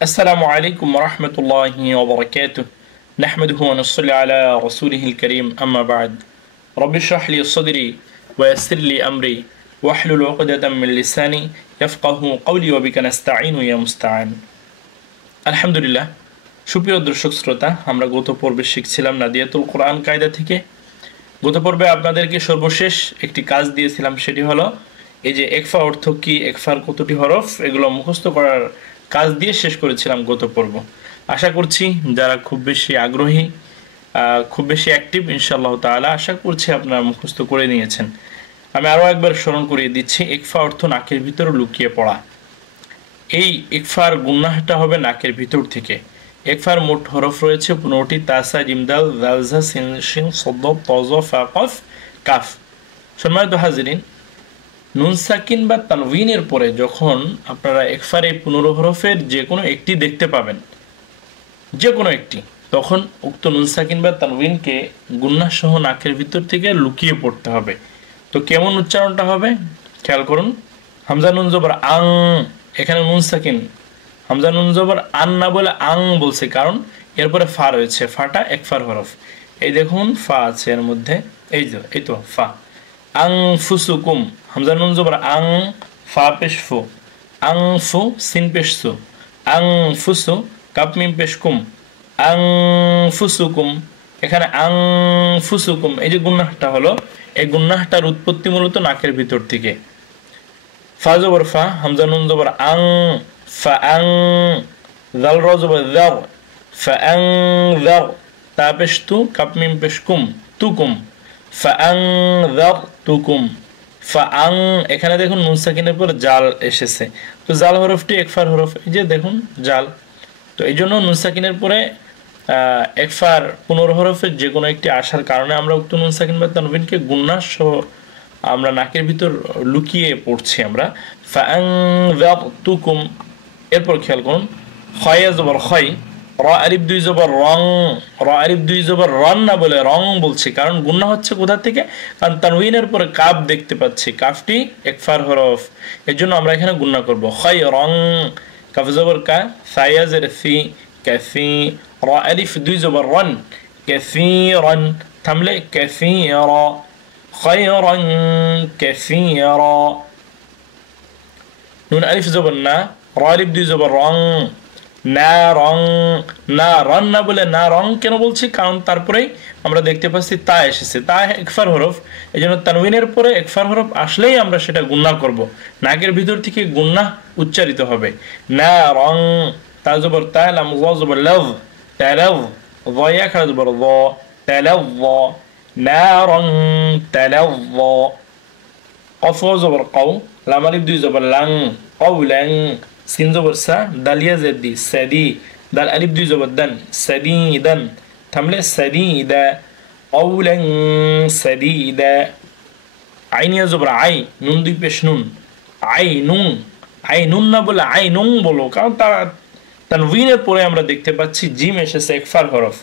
السلام عليكم ورحمة الله وبركاته. نحمده ونصلي على رسوله الكريم أما بعد. رب اشرح لي صدري ويسر لي أمري واحلل عقدة من لساني يفقه قولي وبك نستعين يا مستعان. আলহামদুলিল্লাহ, সুপ্রিয় দর্শক শ্রোতা, আমরা গত পর্বে শিখছিলাম নাদিয়াতুল কোরআন কায়দা থেকে। গত পর্বে আপনাদেরকে সর্বশেষ একটি কাজ দিয়েছিলাম, সেটি হলো এই যে একফা অর্থ কি, একফার কতটি হরফ, এগুলো মুখস্থ করার কাজ দিয়ে শেষ করেছিলাম গত পর্ব। আশা করছি যারা খুব বেশি আগ্রহী, খুব বেশি অ্যাক্টিভ, ইনশাআল্লাহ তাআলা আশা করছি আপনারা মুখস্থ করে নিয়েছেন। আমি আরও একবার স্মরণ করিয়ে দিচ্ছি, একফা অর্থ নাকের ভিতরে লুকিয়ে পড়া। এই ইকফার গুন্নাহটা হবে নাকের ভিতর থেকে। ইকফার মোট হরফ রয়েছে 15টি: তাসা, জিম, দাল, জাল, জা, সিন, শিন, সদ, তজ, ফা, কফ, কাফ। সম্মানিত হাজিরিন, নুন সাকিন বা তানভিনের পরে যখন আপনারা ইকফার এই 15 হরফের যে কোনো একটি দেখতে পাবেন, যে কোনো একটি, তখন উক্ত নুন সাকিন বা তানভিনকে গুন্নাহ সহ নাকের ভিতর থেকে লুকিয়ে পড়তে হবে। তো কেমন উচ্চারণটা হবে খেয়াল করুন। হামজা নুন জবর আং, এখানে নুন সাকিন, হামজা নুন জবর আন না বলে আং বলছে, কারণ এরপরে ফা রয়েছে, ফাটা একফার হরফ। এই দেখুন ফা আছে এর মধ্যে, এই তো ফা। আং ফুসুকুম, হামজা নুন জবর আং, ফা পেশ ফু, আং ফু, সিন পেশ সু, আং ফুসু, কাপ মিম পেশ কুম, আং ফুসুকুম। এখানে আং ফুসুকুম, এই যে গুন্নাহটা হলো, এই গুন্নাহটার উৎপত্তি মূলত নাকের ভিতর থেকে। ফা জবর ফা, হামজা নুন জবর আং, ফা আং, জাল র জবর জার, ফা আং জার, তা পেশ তু, কাপ মিম পেশ কুম, তুকুম, ফা আং জার তুকুম। ফা আং, এখানে দেখুন নুন সাকিনের পর জাল এসেছে, তো জাল হরফটি একফার হরফ, এই যে দেখুন জাল। তো এই জন্য নুন সাকিনের পরে একফার 15 হরফের যে কোনো একটি আসার কারণে আমরা উক্ত নুন সাকিন বা তানভিনকে গুন্নাহ সহ আমরা নাকের ভিতর লুকিয়ে পড়ছি আমরা। ফাআনযারতুকুম। এরপর খেয়াল করুন, খয়া জবর খয়, র আলিফ দুই জবর রং, র আলিফ দুই জবর রন না বলে রং বলছি, কারণ গুন্নাহ হচ্ছে কোথা থেকে, কারণ তানউইনের পরে কাফ দেখতে পাচ্ছি, কাফটি একফার হরফ, এর জন্য আমরা এখানে গুন্নাহ করব। খয় রং, কাফ জবর কা, সায়া জের ফি, কাফি, র আলিফ দুই জবর রন, কাসীরান, থামলে কাসীরা, خيرا كثيرا। نون ألف زبر نا، را ألف দুই জবর রং, না রং, না রন না বলে না রং কেন বলছি, কারণ তারপরেই আমরা দেখতে পাচ্ছি তা এসেছে, তা একফার হরফ, এই জন্য তানউইনের পরে একফার হরফ আসলেই আমরা সেটা গুন্নাহ করব, নাকের ভিতর থেকে গুন্নাহ উচ্চারিত হবে। না রং, তা জবর তা, লাম য জবর লাভ, তালাভ, য খাড়া জবর য, তালাভ, নারন তালাযা। কফ জবর কও, লাম আলিফ দুই জবর লাং, কওলাং, সিন জবর সা, দাল ইয়া জের দি, সাদি, দাল আলিফ দুই জবর দান, সাদিদান, থামলে সাদিদা, কওলাং সাদিদা। আইন ইয়া জবর আই, নুন দুই পেশ নুন, আইনুন, আইনুন না বলে আইনুন বলো, কারণ তানউইনের পরে আমরা দেখতে পাচ্ছি জিম এসেছে একফার হরফ।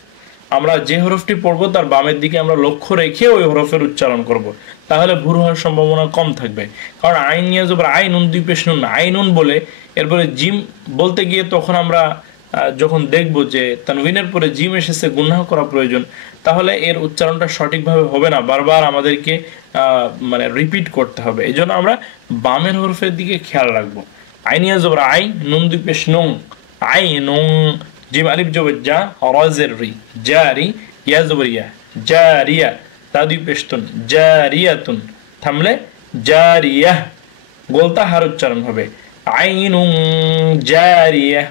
আমরা যে হরফটি পড়ব তার বামের দিকে আমরা লক্ষ্য রেখে ওই হরফের উচ্চারণ করব, তাহলে ভুল হওয়ার সম্ভাবনা কম থাকবে। কারণ আইন নিয়ে যাবার আই নুন দুই পেশ নুন, আইনুন বলে এরপরে জিম বলতে গিয়ে তখন আমরা যখন দেখব যে তানউইনের পরে জিম এসেছে, গুন্নাহ করা প্রয়োজন, তাহলে এর উচ্চারণটা সঠিকভাবে হবে না, বারবার আমাদেরকে মানে রিপিট করতে হবে। এই জন্য আমরা বামের হরফের দিকে খেয়াল রাখবো। আইন নিয়ে যাবার আই নুন দুই পেশ নুন, আই নুন, জিম আলিফ জবর জা, র জের রি, জারি, ইয়া জবর ইয়া, জারিয়া, তা দুই পেশতুন, জারিয়াতুন, থামলে জারিয়াহ, গোলতা হার উচ্চারণ হবে, আইনুন জারিয়া।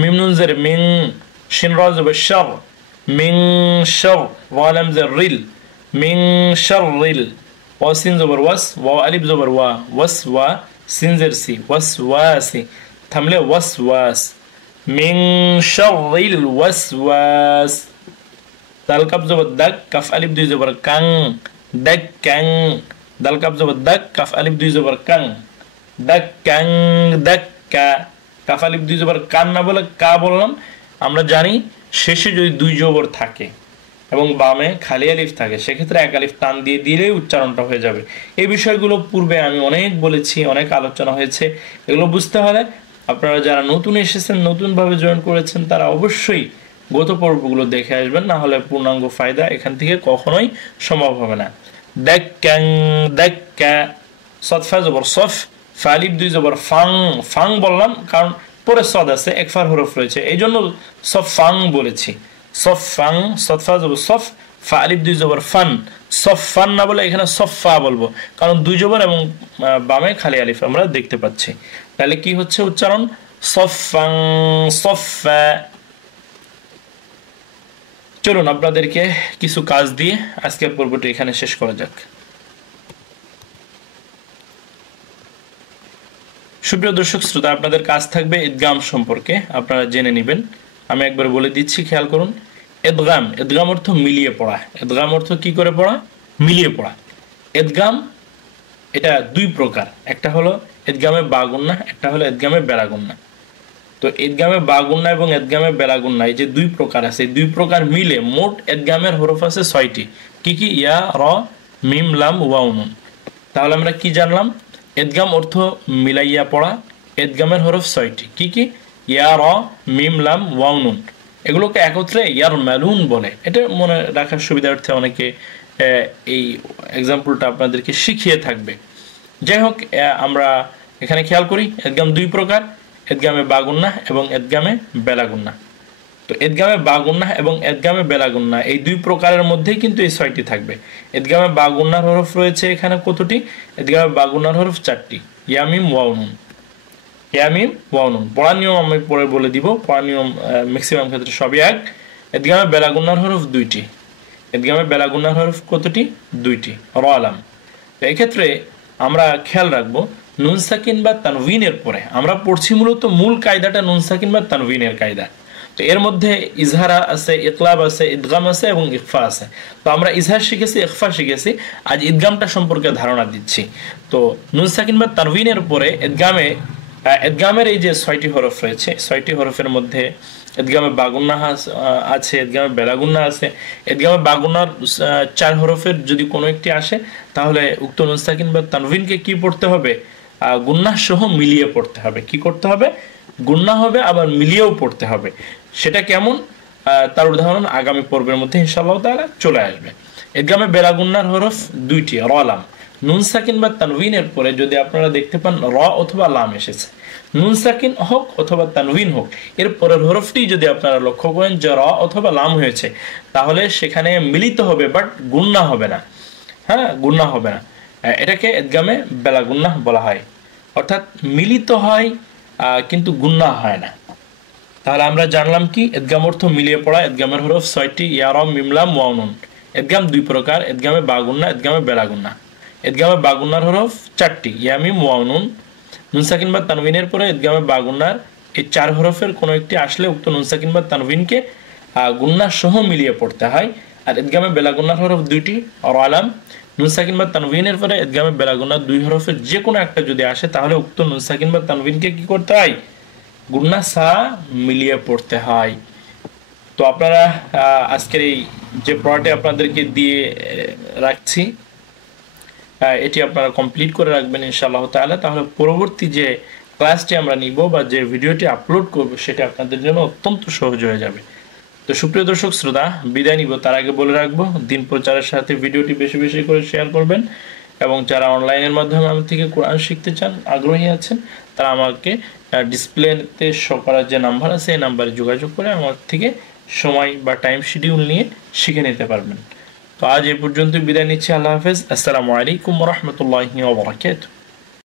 মিম নুন জের মিন, শিন র জবর শার, মিন শার, ওয়া লাম জের রিল, মিন শাররিল, ওয়া সিন জবর ওয়াস, ওয়া আলিফ জবর ওয়া, ওয়াস ওয়া, সিন জের সি, ওয়াসওয়াসি, থামলে ওয়াসওয়াস, মিন শাররিল ওয়াসওয়াস। দাল কাফ জবর দাক, কাফ আলিফ দুই জবর কাং, দাক্কাং, দাল কাফ জবর দাক, কাফ আলিফ দুই জবর কাং, দাক্কাং দাক্কা, কাফ আলিফ দুই জবর কান না বলে কা বললাম। আমরা জানি শেষে যদি দুই জবর থাকে এবং বামে খালি আলিফ থাকে, সেক্ষেত্রে এক আলিফ টান দিয়ে দিলেই উচ্চারণটা হয়ে যাবে। এই বিষয়গুলো পূর্বে আমি অনেক বলেছি, অনেক আলোচনা হয়েছে। এগুলো বুঝতে হলে আপনারা যারা নতুন এসেছেন, নতুনভাবে জয়েন করেছেন, তারা অবশ্যই গত পর্বগুলো দেখে আসবেন, না হলে পূর্ণাঙ্গ ফায়দা এখান থেকে কখনোই সম্ভব হবে না। দাক্কান দাক্কা, সদ ফা জবর সফ, ফা আলিফ দুই জবর ফাং, ফাং বললাম কারণ পরে সদ আছে, একফার হরফ রয়েছে, এই জন্য সফ ফাং বলেছি। সফ ফাং, সদ ফা জবর সফ, ফা আলিফ দুই জবর ফান, সফ ফান না বলে এখানে সফা বলবো, কারণ দুই জবর এবং বামে খালি আলিফ আমরা দেখতে পাচ্ছি। তাহলে কি হচ্ছে উচ্চারণ? সফাং সফা। চলুন আপনাদেরকে কিছু কাজ দিয়ে আজকের পর্বটি এখানে শেষ করা যাক। সুপ্রিয় দর্শক শ্রোতা, আপনাদের কাজ থাকবে ইদগাম সম্পর্কে আপনারা জেনে নেবেন। আমি একবার বলে দিচ্ছি, খেয়াল করুন। ইদগাম, ইদগাম অর্থ মিলিয়ে পড়া। ইদগাম অর্থ কি করে পড়া? মিলিয়ে পড়া। ইদগাম এটা দুই প্রকার, একটা হলো ইদগামে বা গুন্না, একটা হলো ইদগামে বেলা গুন্না। তো ইদগামে বা গুন্না এবং ইদগামে বেলা গুন্না, এই যে দুই প্রকার আছে, দুই প্রকার মিলে মোট ইদগামের হরফ আছে 6টি। কি কি? ইয়া, র, মিম, লাম, ওয়াও, নুন। তাহলে আমরা কি জানলাম? ইদগাম অর্থ মিলাইয়া পড়া। ইদগামের হরফ 6টি। কি কি? ইয়া, র, মিম, লাম, ওয়াও, নুন। এগুলোকে একত্রে ইয়ার মালুন বলে। এটা মনে রাখার সুবিধার্থে অনেকে এই এক্সাম্পলটা আপনাদেরকে শিখিয়ে থাকবে। যাই হোক, আমরা এখানে খেয়াল করি ইদগাম দুই প্রকার, ইদগামে বা গুন্না এবং ইদগামে বেলা গুন্না। তো ইদগামে বা গুন্না এবং ইদগামে বেলা গুন্না এই দুই প্রকারের মধ্যেই কিন্তু এই 6টি থাকবে। ইদগামে বা গুন্নার হরফ রয়েছে এখানে কতটি? ইদগামে বা গুন্নার হরফ 4টি। ইয়া, মিম, ওয়াও, নুন। ইয়া, মিম, ওয়াও, নুন। পড়ার নিয়ম আমি পরে বলে দিব, পড়ার নিয়ম ম্যাক্সিমাম ক্ষেত্রে সবই এক। ইদগামে বেলা গুন্নার হরফ 2টি। ইদগামে বেলা গুন্নার হরফ কতটি? 2টি। র, লাম। তো এক্ষেত্রে আমরা খেয়াল রাখবো নুন সাকিন বা তানভিনের পরে আমরা পড়ছি মূলত মূল কায়দাটা নুন সাকিন বা তানভিনের কায়দা। তো এর মধ্যে ইজহারা আছে, ইকলাব আছে, ইদগাম আছে এবং ইখফা আছে। তো আমরা ইজহার শিখেছি, ইখফা শিখেছি, আজ ইদগামটা সম্পর্কে ধারণা দিচ্ছি। তো নুন সাকিন বা তানভিনের পরে ইদগামের এই যে 6টি হরফ রয়েছে, 6টি হরফের মধ্যে ইদগামে বাগুন্না আছে, ইদগামে বেলাগুন্না আছে। ইদগামে বাগুন্নার 4 হরফের যদি কোনো একটি আসে, তাহলে উক্ত নুন সাকিন বা তানভিনকে কি পড়তে হবে? গুন্না সহ মিলিয়ে পড়তে হবে। কি করতে হবে? গুন্না হবে, আবার মিলিয়েও পড়তে হবে। সেটা কেমন? তার উদাহরণ আগামী পর্বের মধ্যে ইনশাআল্লাহ তাআলা চলে আসবে। ইদগামে বেলাগুন্নার হরফ 2টি, র, লাম। নুন সাকিন বা তানভিনের পরে যদি আপনারা দেখতে পান র অথবা লাম এসেছে, নুন সাকিন হোক অথবা তানভিন হোক, এর পরের হরফটি যদি আপনারা লক্ষ্য করেন যে র অথবা লাম হয়েছে, তাহলে সেখানে মিলিত হবে, বাট গুন্না হবে না। হ্যাঁ, গুন্না হবে না। এটাকে ইদগামে বেলা গুন্না বলা হয়, অর্থাৎ মিলিত হয় কিন্তু গুন্না হয় না। তাহলে আমরা জানলাম কি? ইদগাম অর্থ মিলিয়ে পড়া। ইদগামের হরফ 6টি, ইয়া, র, মিম, লাম, ওয়াও, নুন। ইদগাম দুই প্রকার, ইদগামে বা গুন্না, ইদগামে বেলা গুন্না। ইদগামে বা গুন্নার হরফ 4টি, ইয়া, মিম, ওয়াও, নুন। নুন সাকিন বা তানভিনের পরে ইদগামে বা গুন্নার এই 4 হরফের কোনো একটি আসলে উক্ত নুন সাকিন বা তানভিনকে গুন্না সহ মিলিয়ে পড়তে হয়। আর ইদগামে বেলা গুন্নার হরফ 2টি, র, লাম। নুন সাকিন বা তানভিনের পরে ইদগামে বেলা গুন্নার 2 হরফের যে কোনো একটা যদি আসে, তাহলে উক্ত নুন সাকিন বা তানভিনকে কি করতে হয়? গুন্না সা মিলিয়ে পড়তে হয়। তো আপনারা আজকের এই যে পড়াটি আপনাদেরকে দিয়ে রাখছি, এটি আপনারা কমপ্লিট করে রাখবেন ইনশাআল্লাহ তাআলা। তাহলে পরবর্তী যে ক্লাসটি আমরা নিব বা যে ভিডিওটি আপলোড করব, সেটা আপনাদের জন্য অত্যন্ত সহজ হয়ে যাবে। তো সুপ্রিয় দর্শক শ্রোতা, বিদায় নিব তার আগে বলে রাখবো, দিন প্রচারের সাথে ভিডিওটি বেশি বেশি করে শেয়ার করবেন, এবং যারা অনলাইনের মাধ্যমে আমার থেকে কোরআন শিখতে চান, আগ্রহী আছেন, তারা আমাকে ডিসপ্লেতে শো করার যে নাম্বার আছে, এই নাম্বারে যোগাযোগ করে আমার থেকে সময় বা টাইম শিডিউল নিয়ে শিখে নিতে পারবেন। তো আজ এই পর্যন্ত বিদায় নিচ্ছি। আল্লাহ হাফেজ। আসসালামু আলাইকুম ওয়া রাহমাতুল্লাহি ওয়া বারাকাতুহু।